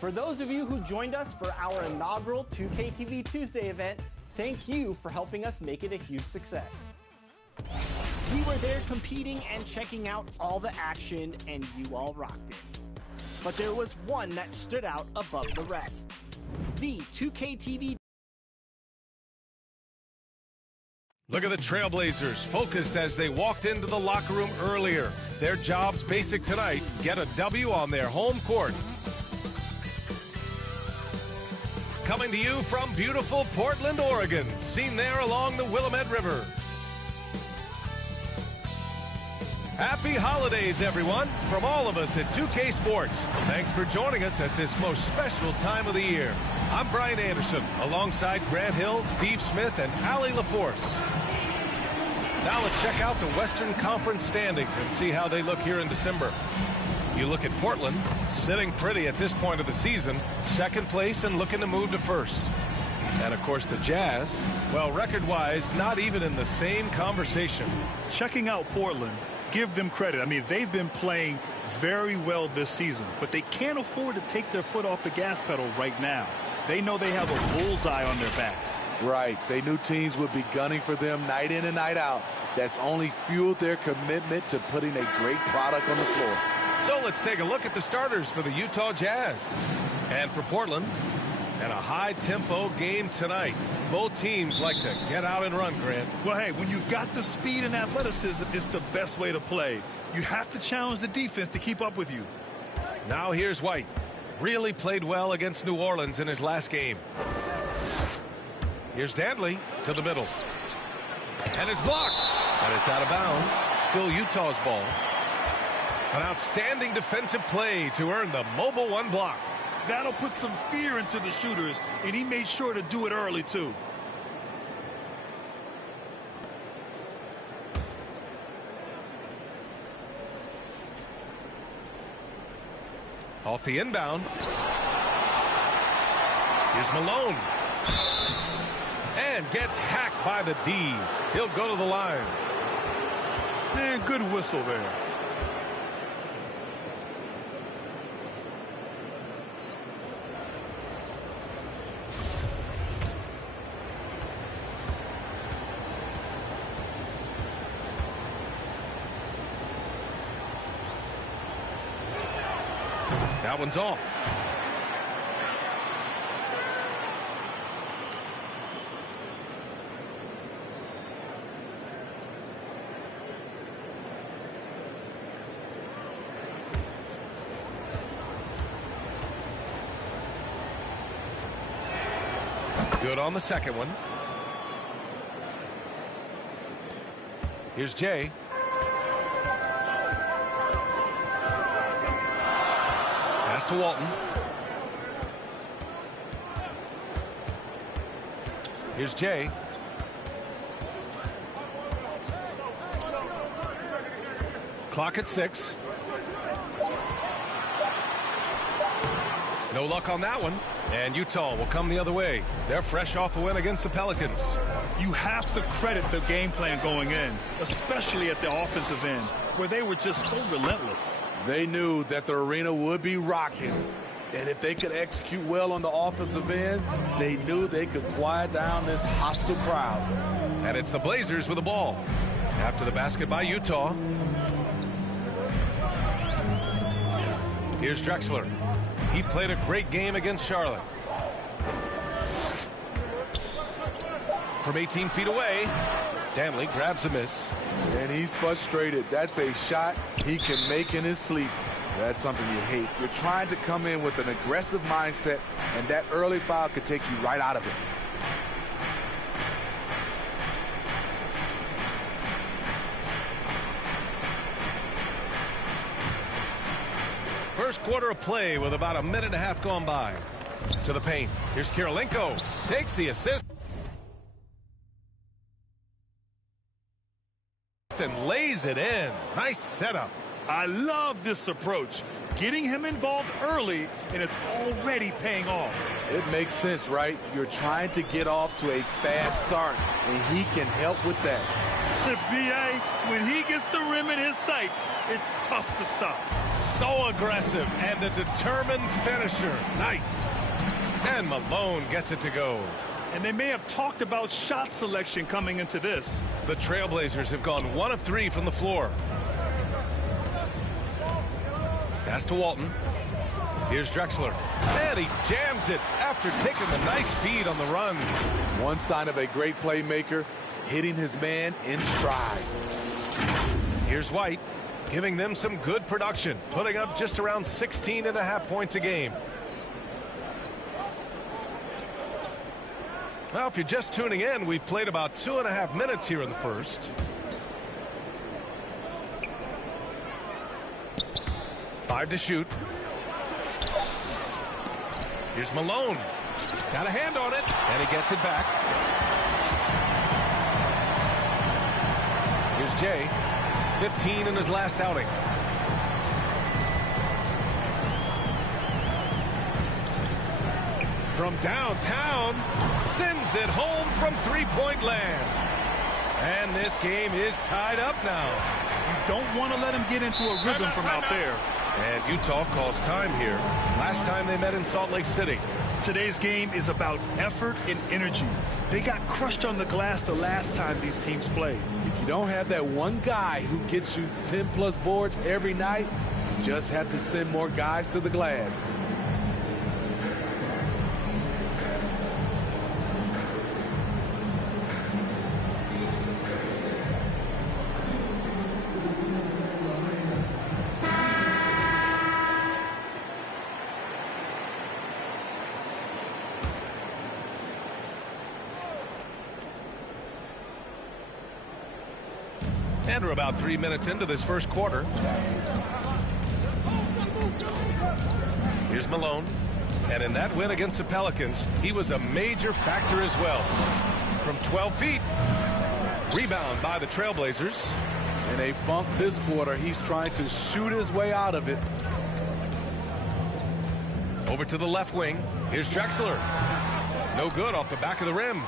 For those of you who joined us for our inaugural 2KTV Tuesday event, thank you for helping us make it a huge success. We were there competing and checking out all the action, and you all rocked it. But there was one that stood out above the rest. The 2KTV. Look at the Trailblazers, focused as they walked into the locker room earlier. Their job's basic tonight: get a W on their home court. Coming to you from beautiful Portland, Oregon, seen there along the Willamette River. Happy holidays, everyone, from all of us at 2K Sports. Thanks for joining us at this most special time of the year. I'm Brian Anderson, alongside Grant Hill, Steve Smith, and Allie LaForce. Now let's check out the Western Conference standings and see how they look here in December. You look at Portland, sitting pretty at this point of the season, second place and looking to move to first. And, of course, the Jazz, well, record-wise, not even in the same conversation. Checking out Portland, give them credit. I mean, they've been playing very well this season, but they can't afford to take their foot off the gas pedal right now. They know they have a bullseye on their backs. Right. They knew teams would be gunning for them night in and night out. That's only fueled their commitment to putting a great product on the floor. So let's take a look at the starters for the Utah Jazz. And for Portland, and a high-tempo game tonight. Both teams like to get out and run, Grant. Well, hey, when you've got the speed and athleticism, it's the best way to play. You have to challenge the defense to keep up with you. Now here's White. Really played well against New Orleans in his last game. Here's Dantley to the middle. And it's blocked. And it's out of bounds. Still Utah's ball. An outstanding defensive play to earn the mobile one block. That'll put some fear into the shooters, and he made sure to do it early, too. Off the inbound. Here's Malone. And gets hacked by the D. He'll go to the line. And good whistle there. That one's off. Good on the second one. Here's Jay. Pass to Walton. Here's Jay. Clock at 6. No luck on that one. And Utah will come the other way. They're fresh off a win against the Pelicans. You have to credit the game plan going in, especially at the offensive end, where they were just so relentless. They knew that the arena would be rocking. And if they could execute well on the offensive end, they knew they could quiet down this hostile crowd. And it's the Blazers with the ball. After the basket by Utah. Here's Drexler. He played a great game against Charlotte. From 18 feet away, Danley grabs a miss. And he's frustrated. That's a shot he can make in his sleep. That's something you hate. You're trying to come in with an aggressive mindset, and that early foul could take you right out of it. First quarter of play with about a minute and a half gone by. To the paint. Here's Kirilenko. Takes the assist. And lays it in. Nice setup. I love this approach. Getting him involved early, and it's already paying off. It makes sense, right? You're trying to get off to a fast start, and he can help with that. The BA, when he gets the rim in his sights, it's tough to stop. So aggressive and a determined finisher. Nice. And Malone gets it to go. And they may have talked about shot selection coming into this. The Trailblazers have gone 1 of 3 from the floor. Pass to Walton. Here's Drexler. And he jams it after taking the nice feed on the run. One sign of a great playmaker, hitting his man in stride. Here's White, giving them some good production, putting up just around 16.5 points a game. Well, if you're just tuning in, we've played about 2.5 minutes here in the first. Five to shoot. Here's Malone. Got a hand on it, and he gets it back. Here's Jay. 15 in his last outing. From downtown, sends it home from three-point land. And this game is tied up now. You don't want to let him get into a rhythm from out there. And Utah calls time here. Last time they met in Salt Lake City. Today's game is about effort and energy. They got crushed on the glass the last time these teams played. If you don't have that one guy who gets you 10-plus boards every night, you just have to send more guys to the glass. And we're about 3 minutes into this first quarter. Here's Malone. And in that win against the Pelicans, he was a major factor as well. From 12 feet. Rebound by the Trailblazers. In a funk this quarter, he's trying to shoot his way out of it. Over to the left wing. Here's Drexler. No good off the back of the rim.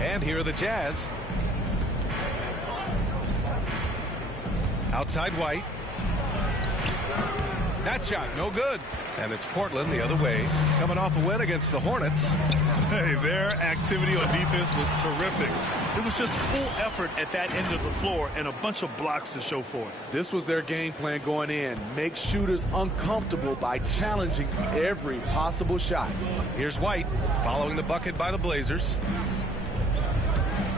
And here are the Jazz. Outside White. That shot, no good. And it's Portland the other way, coming off a win against the Hornets. Hey, their activity on defense was terrific. It was just full effort at that end of the floor and a bunch of blocks to show for it. This was their game plan going in. Make shooters uncomfortable by challenging every possible shot. Here's White, following the bucket by the Blazers.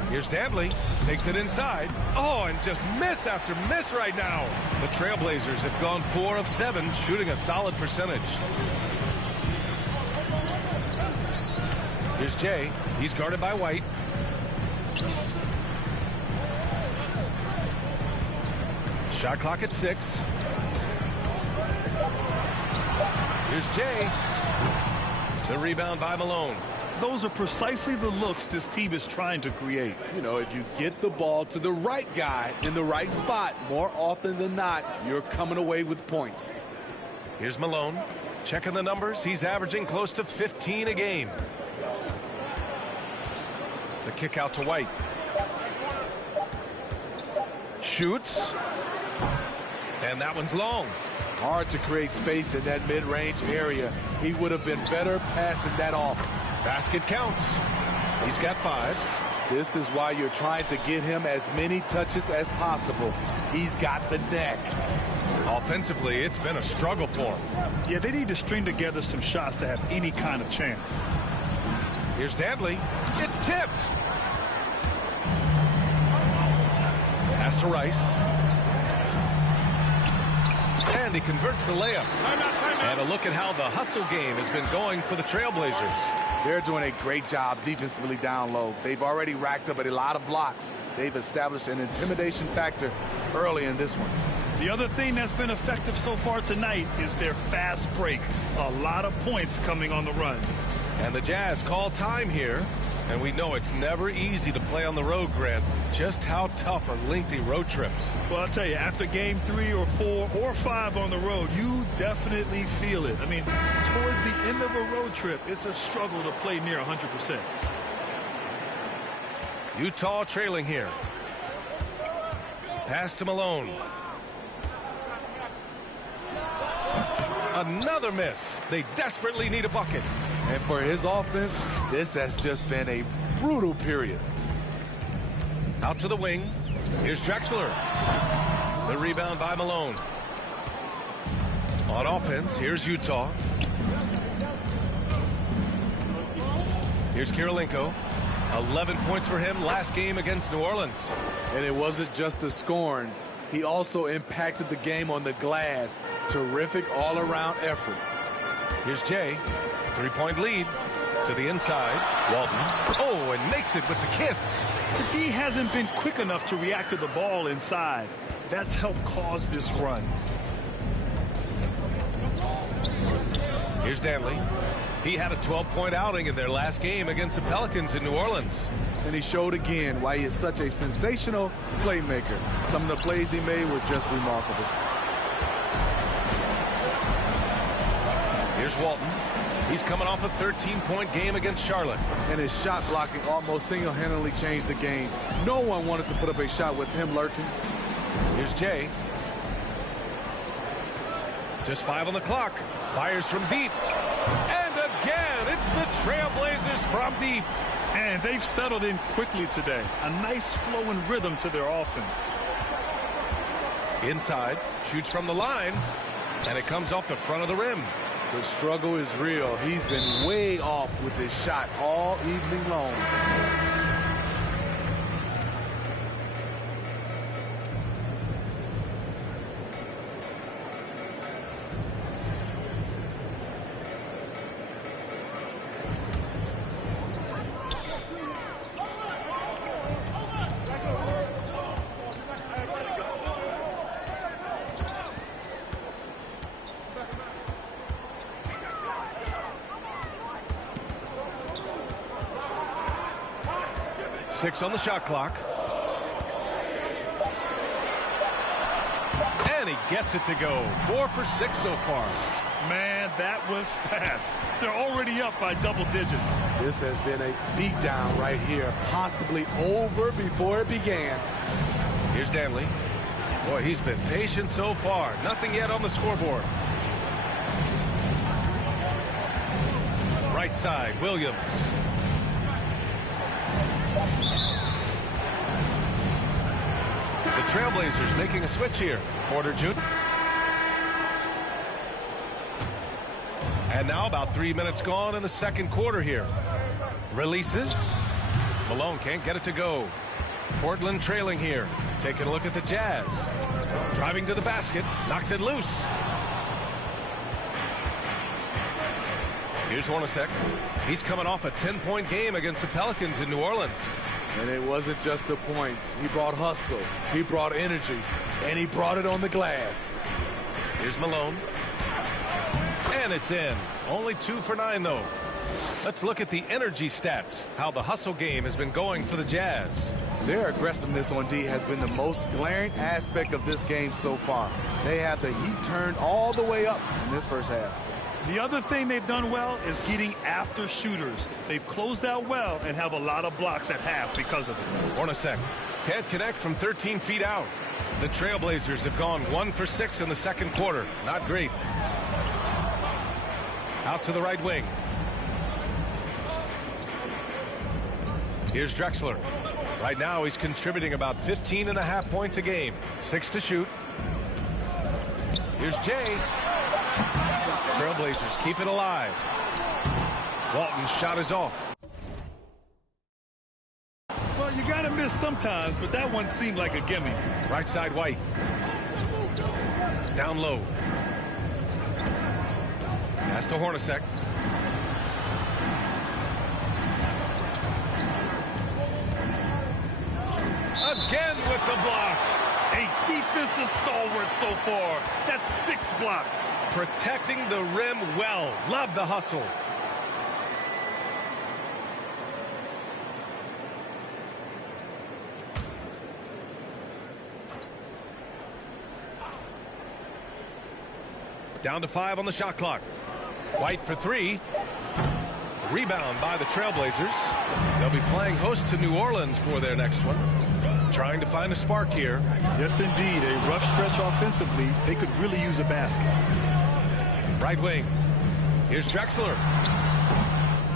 Here's Danley, takes it inside. Oh, and just miss after miss right now. The Trailblazers have gone 4 of 7, shooting a solid percentage. Here's Jay. He's guarded by White. Shot clock at 6. Here's Jay. The rebound by Malone. those are precisely the looks this team is trying to create. You know, if you get the ball to the right guy in the right spot, more often than not, you're coming away with points. Here's Malone. Checking the numbers. He's averaging close to 15 a game. The kick out to White. Shoots. And that one's long. Hard to create space in that mid-range area. He would have been better passing that off. Basket counts. He's got 5. This is why you're trying to get him as many touches as possible. He's got the neck. Offensively, it's been a struggle for him. Yeah, they need to string together some shots to have any kind of chance. Here's Dantley. It's tipped. Pass to Rice. And he converts the layup. And a look at how the hustle game has been going for the Trailblazers. They're doing a great job defensively down low. They've already racked up a lot of blocks. They've established an intimidation factor early in this one. The other thing that's been effective so far tonight is their fast break. A lot of points coming on the run. And the Jazz call time here. And we know it's never easy to play on the road, Grant. Just how tough are lengthy road trips? Well, I'll tell you, after game 3 or 4 or 5 on the road, you definitely feel it. I mean, towards the end of a road trip, it's a struggle to play near 100%. Utah trailing here. Pass to Malone. Another miss. They desperately need a bucket. And for his offense, this has just been a brutal period. Out to the wing. Here's Drexler. The rebound by Malone. On offense, here's Utah. Here's Kirilenko. 11 points for him last game against New Orleans. And it wasn't just the scoring. He also impacted the game on the glass. Terrific all-around effort. Here's Jay. 3-point lead to the inside. Walton. Oh, and makes it with the kiss. The D hasn't been quick enough to react to the ball inside. That's helped cause this run. Here's Dantley. He had a 12-point outing in their last game against the Pelicans in New Orleans. And he showed again why he is such a sensational playmaker. Some of the plays he made were just remarkable. Here's Walton. He's coming off a 13-point game against Charlotte. And his shot blocking almost single-handedly changed the game. No one wanted to put up a shot with him lurking. Here's Jay. Just 5 on the clock. Fires from deep. And again, it's the Trailblazers from deep. And they've settled in quickly today. A nice flowing rhythm to their offense. Inside, shoots from the line, and it comes off the front of the rim. The struggle is real. He's been way off with his shot all evening long. Six on the shot clock. And he gets it to go. 4 for 6 so far. Man, that was fast. They're already up by double digits. This has been a beatdown right here. Possibly over before it began. Here's Dantley. Boy, he's been patient so far. Nothing yet on the scoreboard. Right side, Williams. The Trailblazers making a switch here. Porter Jr. And now about 3 minutes gone in the second quarter here. Releases. Malone can't get it to go. Portland trailing here. Taking a look at the Jazz. Driving to the basket. Knocks it loose. Here's Hornacek. He's coming off a 10-point game against the Pelicans in New Orleans. And it wasn't just the points. He brought hustle. He brought energy. And he brought it on the glass. Here's Malone. And it's in. Only 2 for 9, though. Let's look at the energy stats, how the hustle game has been going for the Jazz. Their aggressiveness on D has been the most glaring aspect of this game so far. They have the heat turned all the way up in this first half. The other thing they've done well is getting after shooters. They've closed out well and have a lot of blocks at half because of it. Hornacek can't connect from 13 feet out. The Trailblazers have gone 1 for 6 in the second quarter. Not great. Out to the right wing. Here's Drexler. Right now he's contributing about 15.5 points a game. 6 to shoot. Here's Jay. Trailblazers keep it alive. Walton's shot is off. Well, you got to miss sometimes, but that one seemed like a gimme. Right side White. Down low. Pass to Hornacek. Again with the block. A defensive stalwart so far. That's 6 blocks. Protecting the rim well. Love the hustle. Down to 5 on the shot clock. White for 3. Rebound by the Trailblazers. They'll be playing host to New Orleans for their next one. Trying to find a spark here. Yes, indeed. A rough stretch offensively. They could really use a basket. Right wing. Here's Drexler.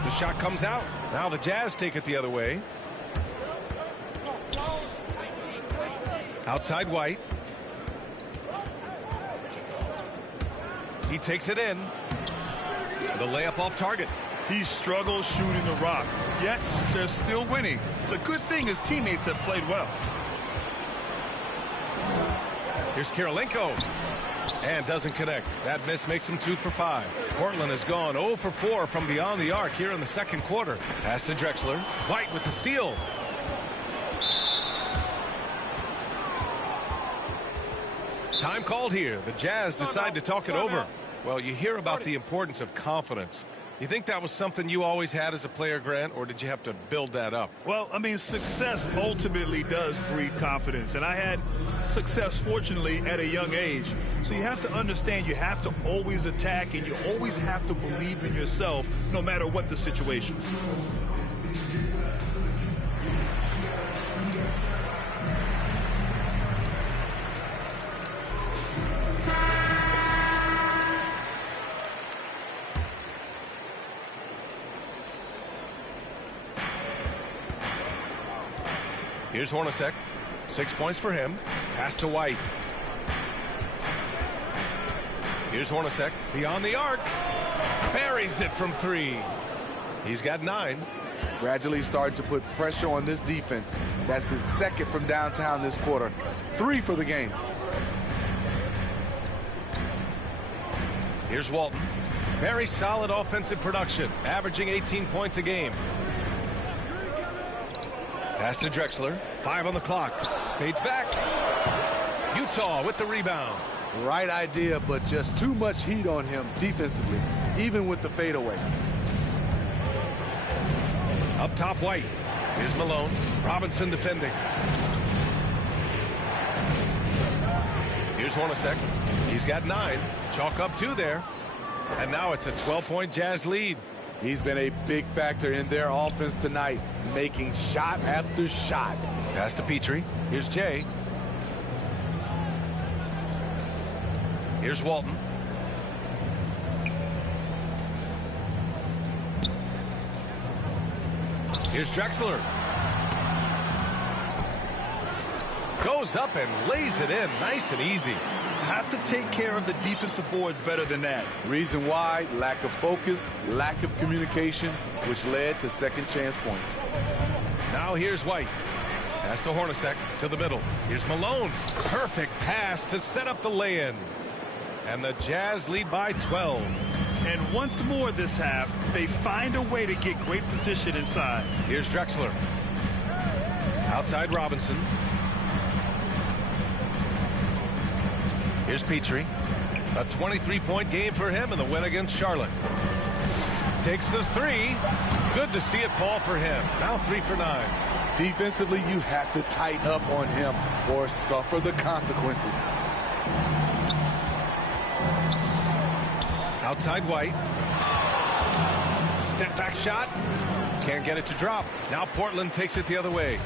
The shot comes out. Now the Jazz take it the other way. Outside White. He takes it in. The layup off target. He struggles shooting the rock, yet they're still winning. It's a good thing his teammates have played well. Here's Kirilenko. And doesn't connect. That miss makes him 2 for 5. Portland has gone 0 for 4 from beyond the arc here in the second quarter. Pass to Drexler. White with the steal. Time called here. The Jazz decide to talk it over. Well, you hear about the importance of confidence. You think that was something you always had as a player, Grant, or did you have to build that up? Well, I mean, success ultimately does breed confidence. And I had success, fortunately, at a young age. So you have to understand you have to always attack and you always have to believe in yourself no matter what the situation. Here's Hornacek. 6 points for him. Pass to White. Here's Hornacek. Beyond the arc. Buries it from 3. He's got 9. Gradually starting to put pressure on this defense. That's his second from downtown this quarter. 3 for the game. Here's Walton. Very solid offensive production. Averaging 18 points a game. Pass to Drexler. 5 on the clock. Fades back. Utah with the rebound. Right idea, but just too much heat on him defensively, even with the fadeaway. Up top, White. Here's Malone. Robinson defending. Here's Hornacek. He's got 9. Chalk up 2 there. And now it's a 12-point Jazz lead. He's been a big factor in their offense tonight, making shot after shot. Pass to Petrie. Here's Jay. Here's Walton. Here's Drexler. Goes up and lays it in nice and easy. Have to take care of the defensive boards better than that. Reason why: lack of focus, lack of communication, which led to second chance points. Now here's White. Pass to Hornacek to the middle. Here's Malone. Perfect pass to set up the lay-in. And the Jazz lead by 12. And once more this half, they find a way to get great position inside. Here's Drexler. Outside Robinson. Here's Petrie. A 23-point game for him in the win against Charlotte. takes the three. Good to see it fall for him. Now 3 for 9. Defensively, you have to tighten up on him or suffer the consequences. Outside White. Step back shot. Can't get it to drop. Now Portland takes it the other way.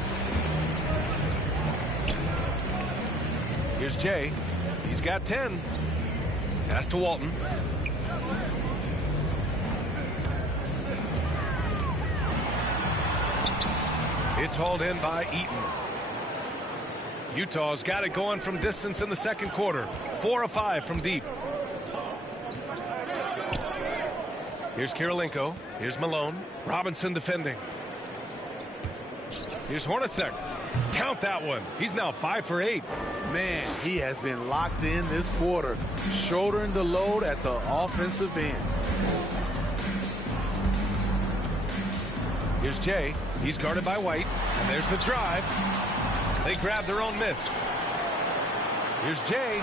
Here's Jay. He's got 10. Pass to Walton. It's hauled in by Eaton. Utah's got it going from distance in the second quarter. 4 of 5 from deep. Here's Kirilenko. Here's Malone. Robinson defending. Here's Hornacek. Count that one. He's now 5 for 8. Man, he has been locked in this quarter, shouldering the load at the offensive end. Here's Jay. He's guarded by White. And there's the drive. They grab their own miss. Here's Jay.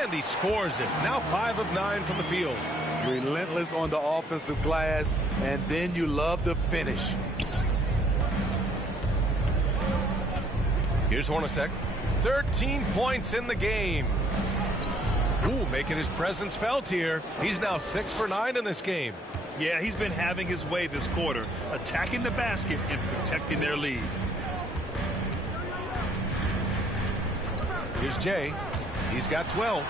And he scores it. Now 5 of 9 from the field. Relentless on the offensive glass, and then you love the finish. Here's Hornacek. 13 points in the game. Ooh, making his presence felt here. He's now 6 for 9 in this game. Yeah, he's been having his way this quarter, attacking the basket and protecting their lead. Here's Jay. He's got 12.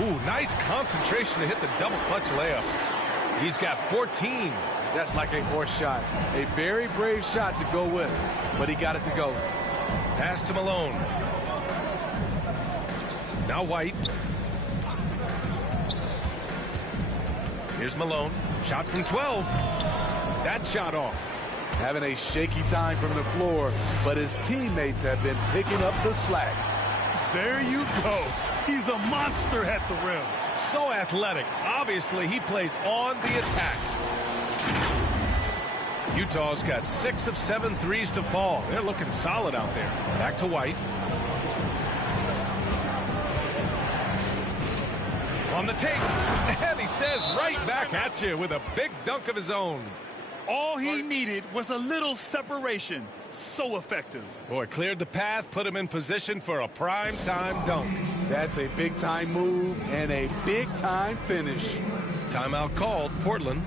Ooh, nice concentration to hit the double clutch layups. He's got 14. That's like a horse shot. A very brave shot to go with, but he got it to go. Pass to Malone. Now White. Here's Malone. Shot from 12. That shot off. Having a shaky time from the floor, but his teammates have been picking up the slack. There you go. He's a monster at the rim. So athletic. Obviously, he plays on the attack. Utah's got 6 of 7 threes to fall. They're looking solid out there. Back to White. On the take. And he says right back at you with a big dunk of his own. All he needed was a little separation. So effective. Boy, cleared the path, put him in position for a prime-time dunk. That's a big-time move and a big-time finish. Timeout called. Portland.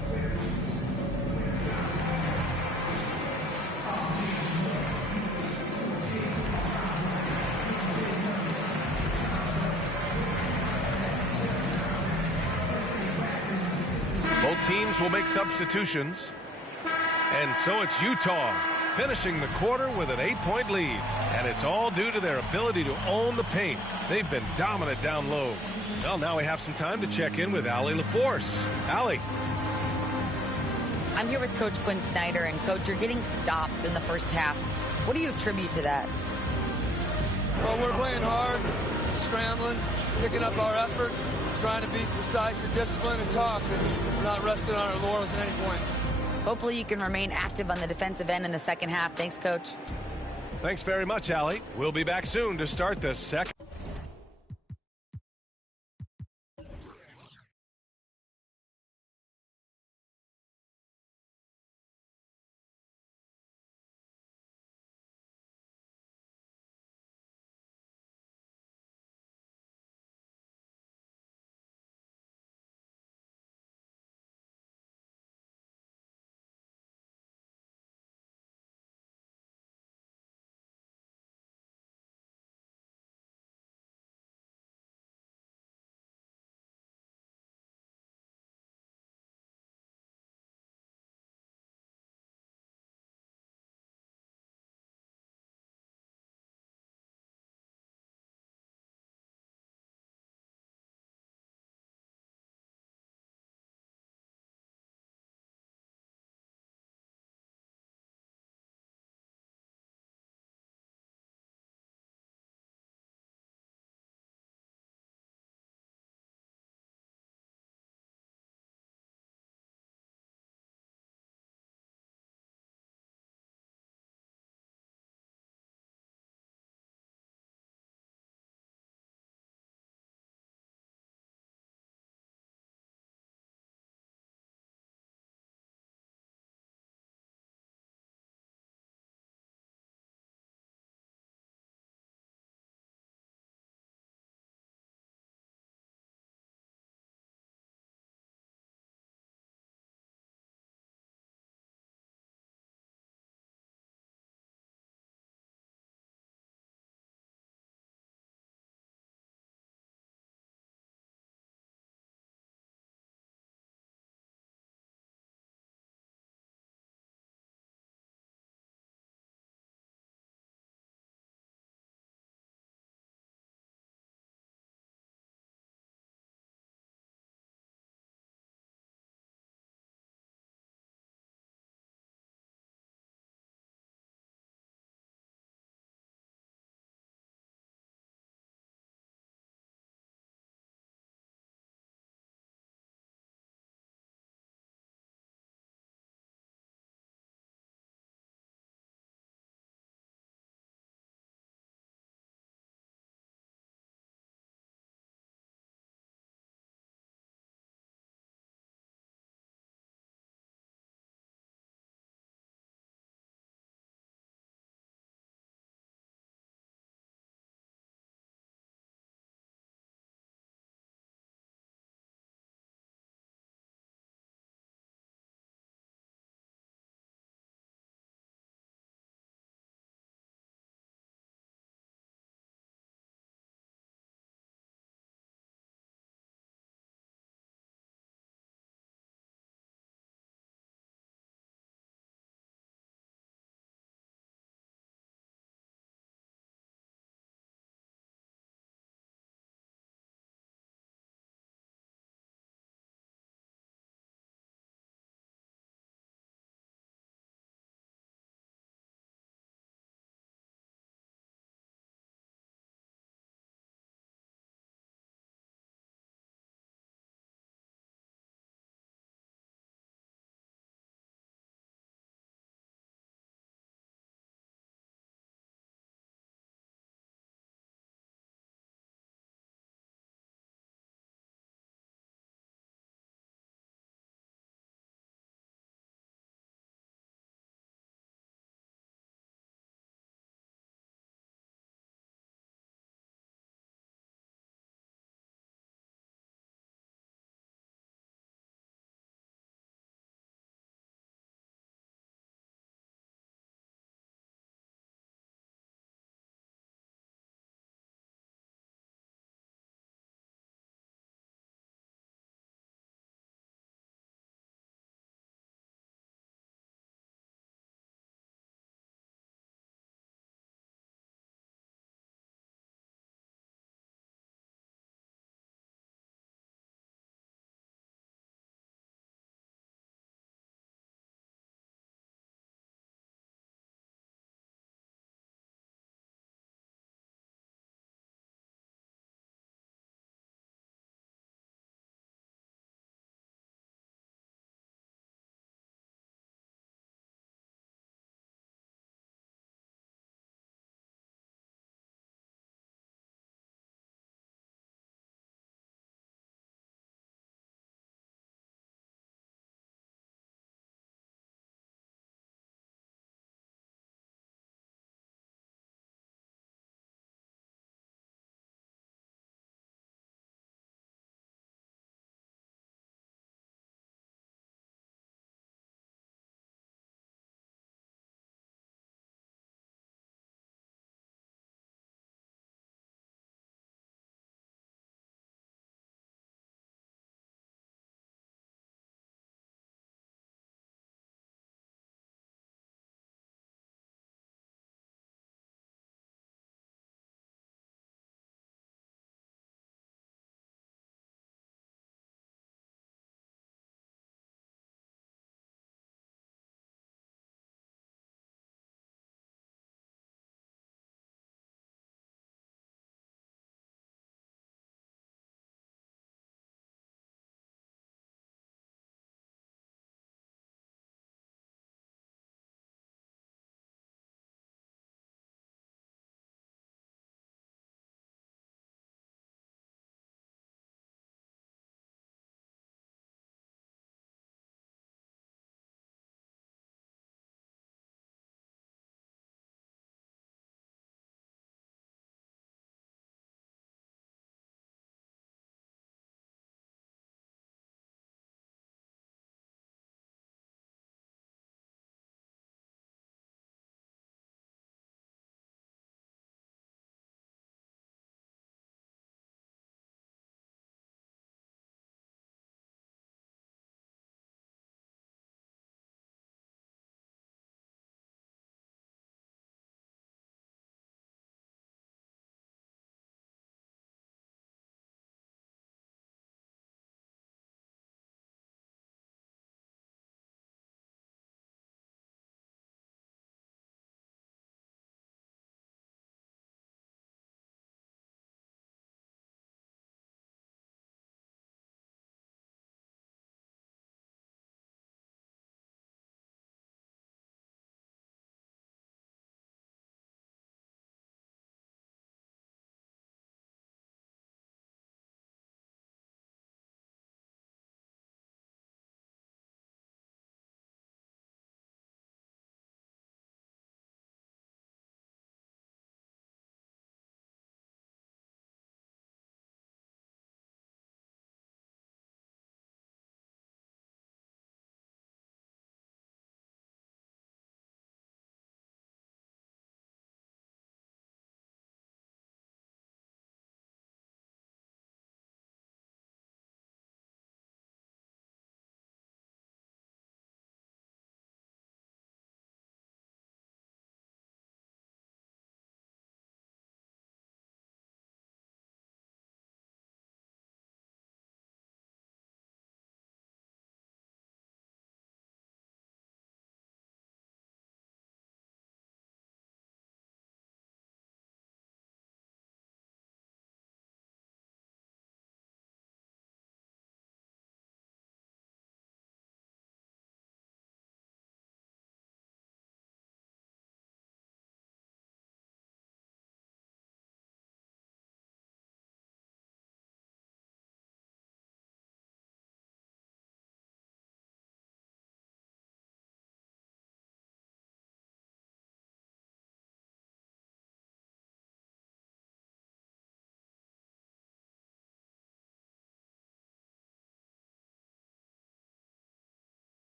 Both teams will make substitutions. And so it's Utah finishing the quarter with an 8-point lead. And it's all due to their ability to own the paint. They've been dominant down low. Well, now we have some time to check in with Allie LaForce. Allie. I'm here with Coach Quinn Snyder. And, Coach, you're getting stops in the first half. What do you attribute to that? Well, we're playing hard, scrambling, picking up our effort, trying to be precise and disciplined and talk. And we're not resting on our laurels at any point. Hopefully you can remain active on the defensive end in the second half. Thanks, Coach. Thanks very much, Allie. We'll be back soon to start the second